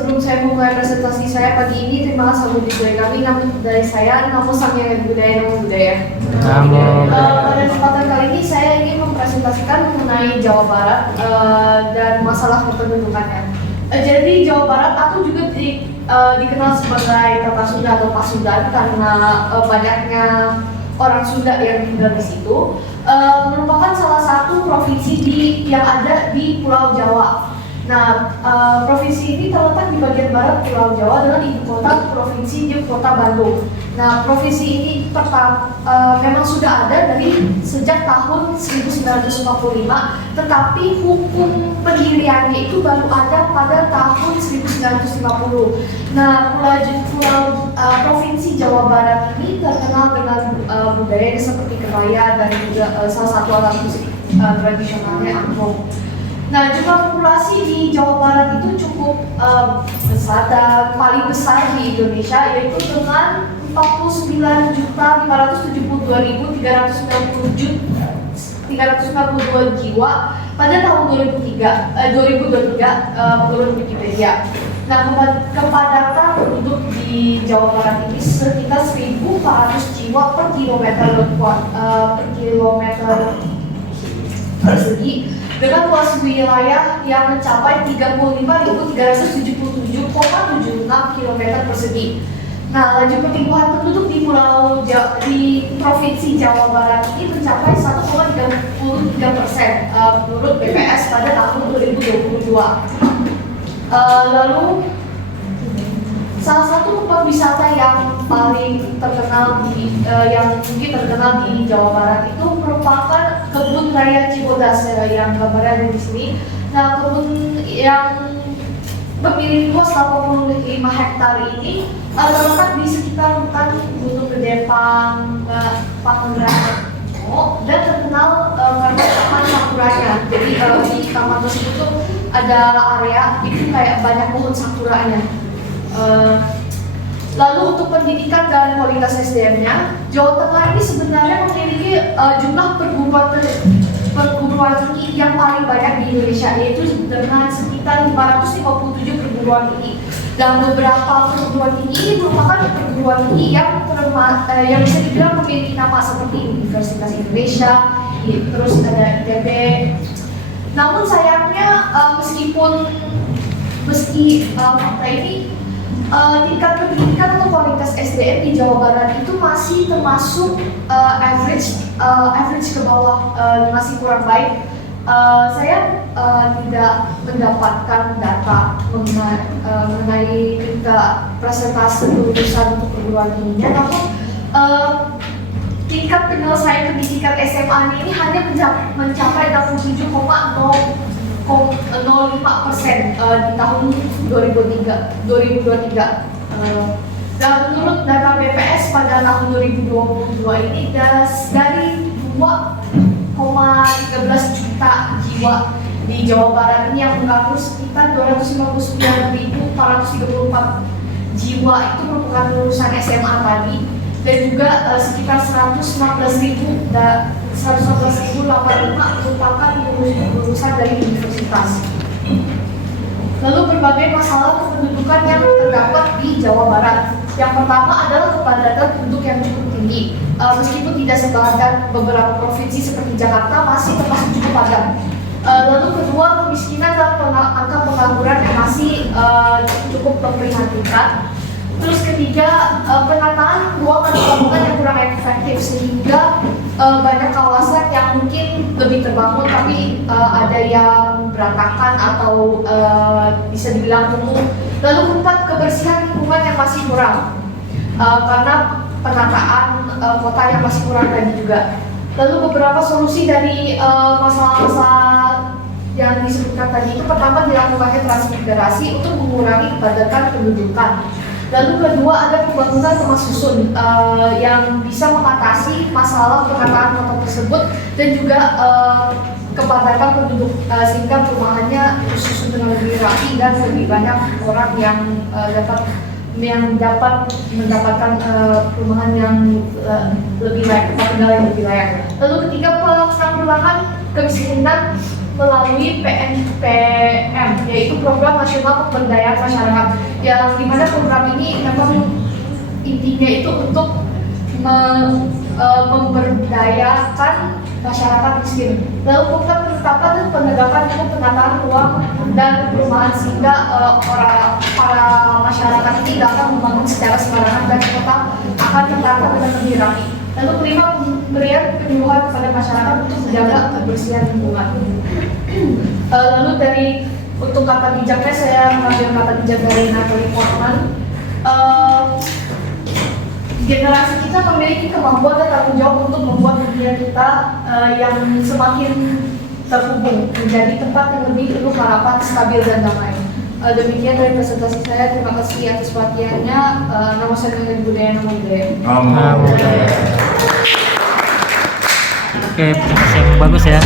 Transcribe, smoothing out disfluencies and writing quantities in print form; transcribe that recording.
sebelum saya memulai presentasi saya pagi ini, terima kasih untuk diskusi kami. Nama dari saya, Namo Samyang Budaya, Namo Budaya. Pada kesempatan kali ini saya ingin mempresentasikan mengenai Jawa Barat dan masalah kependudukannya. Jadi Jawa Barat atau juga dikenal sebagai Tata Sunda atau Pasundan karena banyaknya orang Sunda yang tinggal di situ, merupakan salah satu provinsi yang ada di Pulau Jawa. Nah, provinsi ini terletak di bagian barat Pulau Jawa dengan ibu kota provinsi di Kota Bandung. Nah, provinsi ini memang sudah ada dari sejak tahun 1945, tetapi hukum pendiriannya itu baru ada pada tahun 1950. Nah, provinsi Jawa Barat ini terkenal dengan budayanya seperti kebaya dan juga salah satu alat musik tradisionalnya angklung. Nah, jumlah populasi di Jawa Barat itu cukup besar dan paling besar di Indonesia, yaitu dengan 49.392 jiwa pada tahun 2023 menurut Wikipedia. Nah, kepadatan penduduk di Jawa Barat ini sekitar 1.400 jiwa per kilometer persegi, dengan luas wilayah yang mencapai 35.377,76 km persegi. Nah, laju pertumbuhan penduduk di Provinsi Jawa Barat ini mencapai 1,33% menurut BPS pada tahun 2022. Lalu, salah satu tempat wisata yang paling terkenal yang mungkin terkenal di Jawa Barat itu merupakan Kebun Raya Cibodas yang gambarnya ada di sini. Nah, kebun yang memiliki luas 85 hektar ini terletak di sekitar hutan Gunung Gede Pangrango dan terkenal karena taman sakuranya. Jadi di taman tersebut tuh ada area itu kayak banyak pohon sakuranya. Lalu untuk pendidikan dan kualitas SDM-nya, Jawa Tengah ini sebenarnya memiliki jumlah perguruan tinggi yang paling banyak di Indonesia, yaitu dengan sekitar 557 perguruan tinggi. Dan beberapa perguruan tinggi ini merupakan perguruan tinggi yang bisa dibilang memiliki nama seperti Universitas Indonesia, terus ada ITB. Namun sayangnya meski fakta ini tingkat pendidikan atau kualitas SDM di Jawa Barat itu masih termasuk average ke bawah, masih kurang baik. Saya tidak mendapatkan data mengenai tingkat presentasi lulusan untuk perguruan tingginya, namun tingkat penyelesaian pendidikan SMA ini hanya mencapai 67,05% di tahun 2023. Dan menurut data BPS pada tahun 2022 ini dari 2,13 juta jiwa di Jawa Barat ini yang mengaku sekitar 259.434 jiwa itu merupakan lulusan SMA tadi, dan juga sekitar 114.085 merupakan lulusan dari universitas. Lalu berbagai masalah kependudukan yang terdapat di Jawa Barat. Yang pertama adalah kepadatan penduduk yang cukup tinggi. Meskipun tidak sepadan beberapa provinsi seperti Jakarta masih termasuk cukup padat. Lalu kedua, kemiskinan dan angka pengangguran yang masih cukup memprihatinkan. Terus ketiga, penataan ruang dan bangunan yang kurang efektif, sehingga banyak kawasan yang mungkin lebih terbangun tapi ada yang berantakan atau bisa dibilang kumuh. Lalu keempat, kebersihan lingkungan yang masih kurang karena penataan kota yang masih kurang tadi juga. Lalu beberapa solusi dari masalah-masalah yang disebutkan tadi itu, pertama dilakukannya transmigrasi untuk mengurangi kepadatan pendudukan. Lalu kedua, ada pembangunan rumah susun yang bisa mengatasi masalah penataan kota tersebut dan juga kepadatan penduduk, sehingga perumahannya tersusun dengan lebih rapi dan lebih banyak orang yang dapat mendapatkan perumahan yang lebih layak, tempat tinggal yang lebih layak. Lalu ketiga, penanggulangan kemiskinan melalui PNPM, yaitu Program Nasional Pemberdayaan Masyarakat, yang dimana program ini memang intinya itu untuk memberdayakan masyarakat miskin. Lalu program penetapan dan penegakan hukum penataan ruang dan perumahan sehingga para masyarakat ini tidak akan membangun secara sembarangan dan kota akan tertata dengan lebih rapi. Lalu kelima, pemberian penyuluhan kepada masyarakat untuk menjaga kebersihan lingkungan. Lalu untuk kata bijaknya, saya mengambil kata bijak dari Natalie Portman. Generasi kita memiliki kemampuan dan tanggung jawab untuk membuat dunia kita yang semakin terhubung menjadi tempat yang lebih penuh harapan, stabil dan damai. Demikian dari presentasi saya. Terima kasih atas perhatiannya. Nama saya Nengah Budaya, nama budaya. Oke, presentasi yang bagus ya.